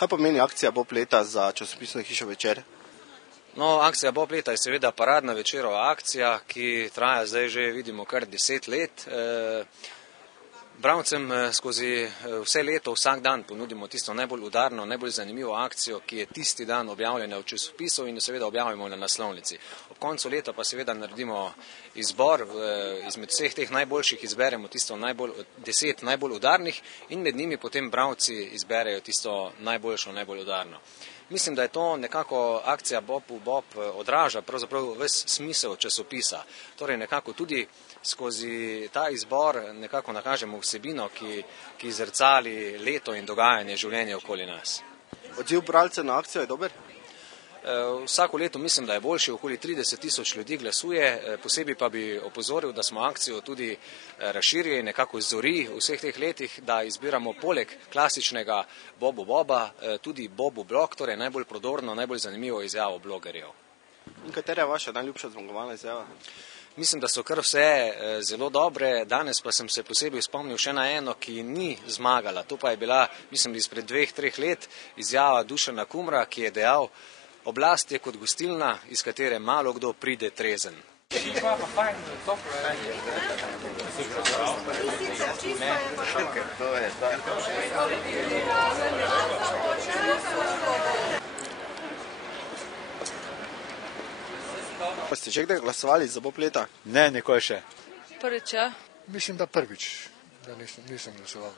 Kaj pomeni akcija Bob leta za časopisno hišo Večer? No, akcija Bob leta je seveda paradna večerova akcija, ki traja zdaj že vidimo kar 10 let. Bralcem skozi vse leto, vsak dan ponudimo tisto najbolj udarno, najbolj zanimivo akcijo, ki je tisti dan objavljena v časopisu in jo seveda objavimo na naslovnici. Ob koncu leta pa seveda naredimo izbor, izmed vseh teh najboljših izberemo tisto 10 najbolj udarnih in med njimi potem bralci izberejo tisto najboljšo, najbolj udarno. Mislim, da je to nekako akcija Bob v Bob odraža pravzaprav ves smisel časopisa. Torej nekako tudi skozi ta izbor nekako nakažemo vsebino, ki zrcali leto in dogajanje življenja okoli nas. Odziv bralcev na akcijo je dober? Vsako leto mislim, da je boljši, okoli 30.000 ljudi glasuje, posebej pa bi opozoril, da smo akcijo tudi razširili, nekako zori v vseh teh letih, da izbiramo poleg klasičnega Bobu Boba tudi Bobu blog, torej najbolj prodorno, najbolj zanimivo izjavo blogerjev. In katera je vaša najljubša zmagovalna izjava? Mislim, da so kar vse zelo dobre, danes pa sem se posebej spomnil še na eno, ki ni zmagala. To pa je bila, mislim, izpred 2-3 let izjava Dušana Kumra, ki je dejal: oblast je kot gostilna, iz katere malo kdo pride trezen. Pa ste že kdaj glasovali za Bob leta? Ne, nikoli še. Prvič, ja. Mislim, da prvič, da nisem glasoval.